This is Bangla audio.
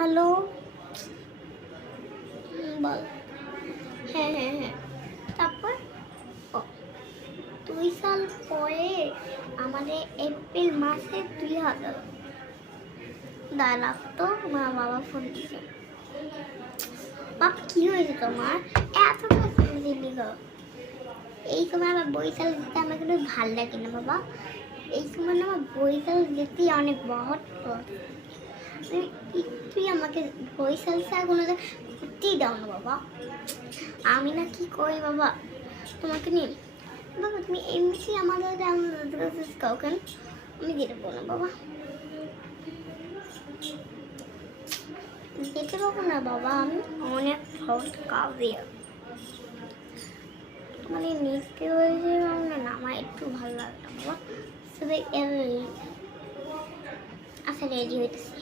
হ্যালো, বল। হ্যাঁ হ্যাঁ হ্যাঁ, তারপর ও 2 সাল পরে আমাদের এপ্রিল মাসে 2000 দাঁড়াও তো, মা বাবা ফোন দিছে। বাপ কি হয়েছে তোমার? এত দিলি গো, এই সময় আমার বইসাল দিতে আমার কিন্তু ভাল লাগে না বাবা। এই সময় না আমার বইসাল দিতে অনেক বহুত তুই আমাকে বইসাল কোনো ঘুরতেই দাও না বাবা। আমি না কি করি বাবা তোমাকে নিয়ে। বাবা তুমি এমনি আমাদের কাউকে আমি যেতে বলো বাবা, যেতে পাবো না বাবা। আমি অনেক সহজ কাজে মানে নিতে হয়েছে না, আমার একটু ভালো লাগে না বাবা। সবাই আচ্ছা রেডি হইতেছি।